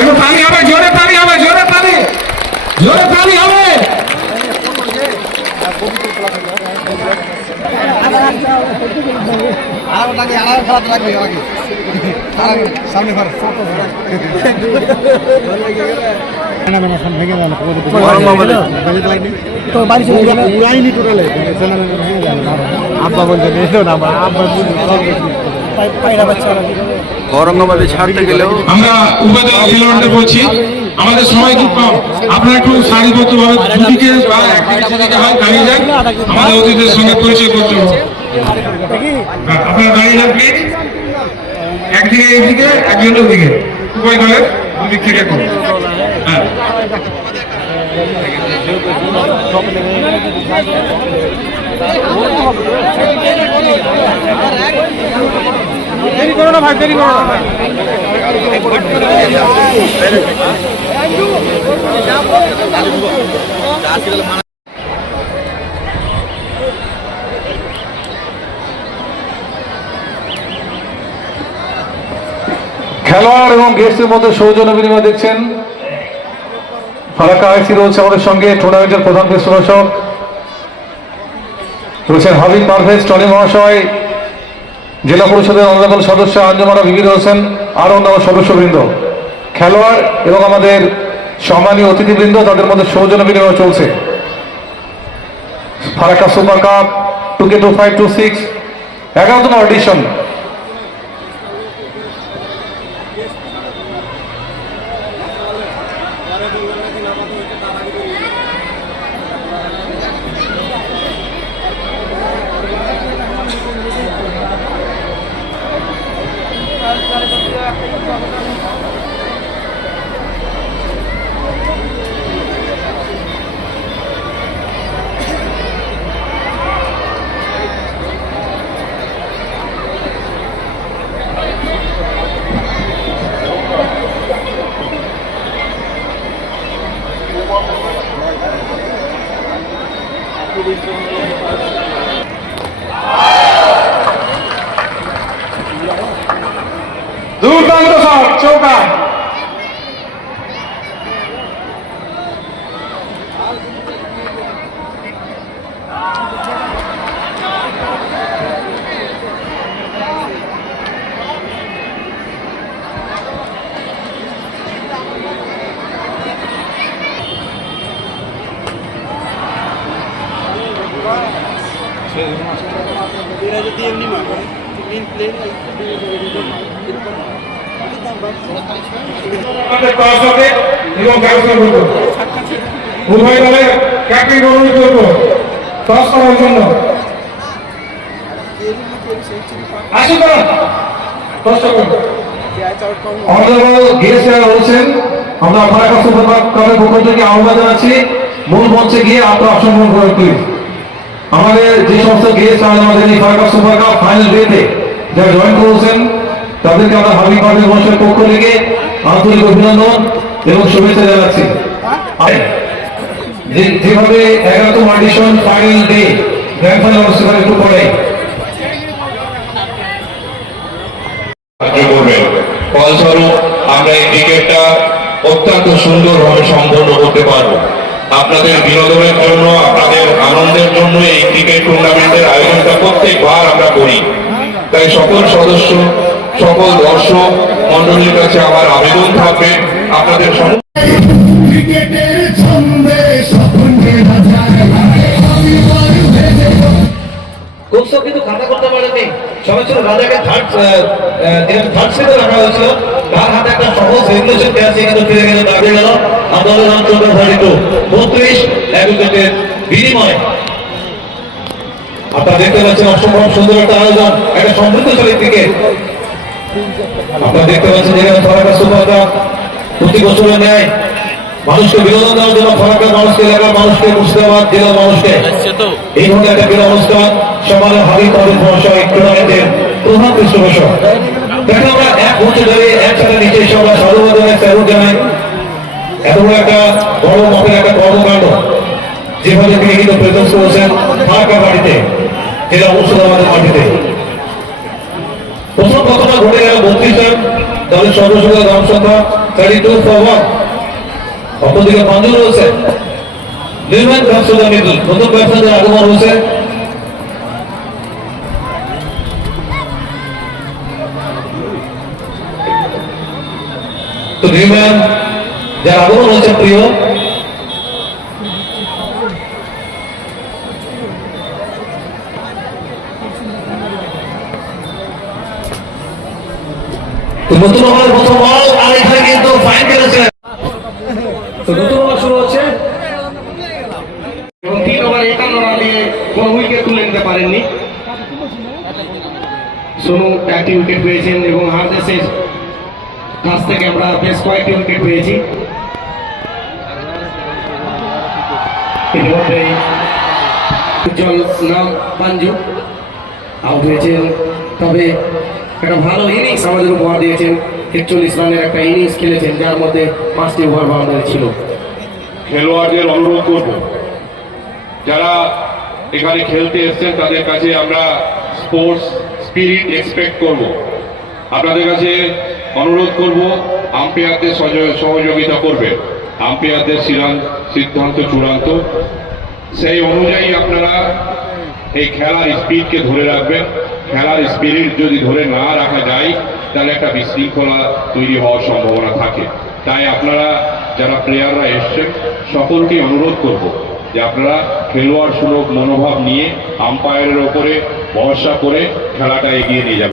একটু তালি হবে, জোরে তালি হবে, জোরে তালি, জোরে তালি হবে। औरंगाबादে ছাড়তে গেলেও আমরা উভয় দল খেলোয়াড়দের বলছি আমাদের সময় খুব কম, আপনারা একটু সারিবদ্ধভাবে দুদিকে বা একদিকে সেদিকে হয় দাঁড়িয়ে যান, আমাদের অতিথিদের সঙ্গে পরিচয় করতে হবে। আপনারা দাঁড়িয়ে যান প্লিজ, একদিকে এইদিকে একজন ওদিকে, উভয় দলের দুদিক থেকে করুন। হ্যাঁ দেরি করো না ভাই, দেরি করো না। খেলোয়াড় এবং গেস্টের মধ্যে সৌজন্য বিনিময় দেখছেন। ফারাক্কা আইসি রয়েছে আমাদের সঙ্গে, টুর্নামেন্টের প্রধান গেস্ট প্রশাসক রয়েছেন হাবিব পারভেজ টনি মহাশয়, জেলা পরিষদের অনারেবল সদস্য আঞ্জুমানা বিবি রয়েছেন, আরো অন্যান্য সদস্যবৃন্দ, খেলোয়াড় এবং আমাদের সম্মানীয় অতিথিবৃন্দ, তাদের মধ্যে সৌজন্য বিনিময় চলছে। ফারাক্কা সুপার কাপ 2K2526 11তম অডিশন। দুর্দান্ত শট, চৌকা। যদি এমনি মারো প্লেন উভয় দলের ক্যাপ্টেন অনুরোধ করব টস করার জন্য। আসুন আমরা ফারাক্কা সুপার কাপের পক্ষ থেকে আহ্বান জানাচ্ছি মূল মঞ্চে গিয়ে আপনারা অংশগ্রহণ করেন প্লিজ। আমাদের যে সমস্ত গেস্ট আমাদের এই ফারাক্কা সুপার কাপ ফাইনাল ডেতে যারা জয়েন করেছেন তাদেরকে আমরা হাবিব পারভেজ মহাশয়ের পক্ষ থেকে আন্তরিক অভিনন্দন এবং শুভেচ্ছা জানাচ্ছি। যেভাবে 11তম audition final day grand final অনুষ্ঠিত একটু পরে ফলস্বরূপ আমরা এই ক্রিকেটটা অত্যন্ত সুন্দরভাবে সম্পন্ন করতে পারবো। আপনাদের বিনোদনের জন্য, আপনাদের আনন্দের জন্য এই ক্রিকেট টুর্নামেন্টের আয়োজনটা প্রত্যেকবার আমরা করি। তাই সকল সদস্য, সকল দর্শক মন্ডলীর কাছে আমার আবেদন থাকবে আপনাদের কিন্তু খাতা করতে পারেনি। সবাই ছিল রাজাকে থার্ড সিজন রাখা হয়েছিল, তার হাতে একটা সহজ রেগুলেশন ক্যাচ কিন্তু ফিরে গেল, দাঁড়িয়ে গেল আব্দুল রহমান চৌধুরী 32 উইকেটের বিনিময়। আপনারা দেখতে পাচ্ছেন অসম্ভব সুন্দর একটা আয়োজন, একটা সমৃদ্ধশালী ক্রিকেট আপনারা দেখতে পাচ্ছেন। যেখানে ফারাক্কা সুপার কাপ প্রতি বছরের ন্যায় মানুষকে বিনোদন দেওয়ার জন্য ফারাক্কা মানুষকে, এলাকার মানুষকে, মুর্শিদাবাদ জেলার মানুষকে এই ধরনের একটা বিনোদন অনুষ্ঠান সমাজে হাবিব পারভেজ মহাশয় টুর্নামেন্টের প্রধান পৃষ্ঠপোষক। দেখেন আমরা এক মঞ্চে দাঁড়িয়ে একসাথে নিচে এসে আমরা সাধুবাদ স্যালুট জানাই। এত বড় একটা বড় মাপের একটা কর্মকাণ্ড যেভাবে তিনি কিন্তু প্রেজেন্স করেছেন ফারাক্কা মাটিতে, জেলা মুর্শিদাবাদের মাটিতে। প্রথম ঘটনা ঘটে গেল 32 রান দলের সদস্য রান সংখ্যা 32 ফর 1। অপরদিকে মঞ্জুর হোসেন নির্মাণ কামসুদা মিডল, নতুন ব্যাটসম্যানের আগমন হয়েছে। তো নির্মাণ যার আগমন হয়েছে প্রিয়, তো নতুন ওভারের প্রথম বল, আর এখানে কিন্তু ফাইন করেছে। তো নতুন ওভার শুরু হচ্ছে এবং 3 ওভার 51 রান দিয়ে কোন উইকেট তুলে নিতে পারেননি। সোনু একটি উইকেট পেয়েছেন এবং হারদেশের কাছ থেকে আমরা বেশ কয়েকটি উইকেট পেয়েছি। ইতিমধ্যে উজ্জ্বল নাম পাঞ্জু আউট হয়েছেন, তবে একটা ভালো ইনিংস আমাদের উপহার দিয়েছেন। 41 রানের একটা ইনিংস খেলেছেন, যার মধ্যে 5টি ওভার বাউন্ডারি ছিল। খেলোয়াড়দের অনুরোধ করব, যারা এখানে খেলতে এসেছেন তাদের কাছে আমরা স্পোর্টস স্পিরিট এক্সপেক্ট করব। আপনাদের কাছে অনুরোধ করব, আম্পায়ারদের সহযোগিতা করবেন। আম্পায়ারদের সিদ্ধান্ত চূড়ান্ত, সেই অনুযায়ী আপনারা এই খেলার স্পিডকে ধরে রাখবেন। খেলার স্পিরিট যদি ধরে না রাখা যায় তাহলে একটা বিশৃঙ্খলা তৈরি হওয়ার সম্ভাবনা থাকে। তাই আপনারা যারা প্লেয়াররা এসছেন সকলকে অনুরোধ করব যে আপনারা খেলোয়াড় সুলভ মনোভাব নিয়ে আম্পায়ারের ওপরে ভরসা করে খেলাটা এগিয়ে নিয়ে যাবেন।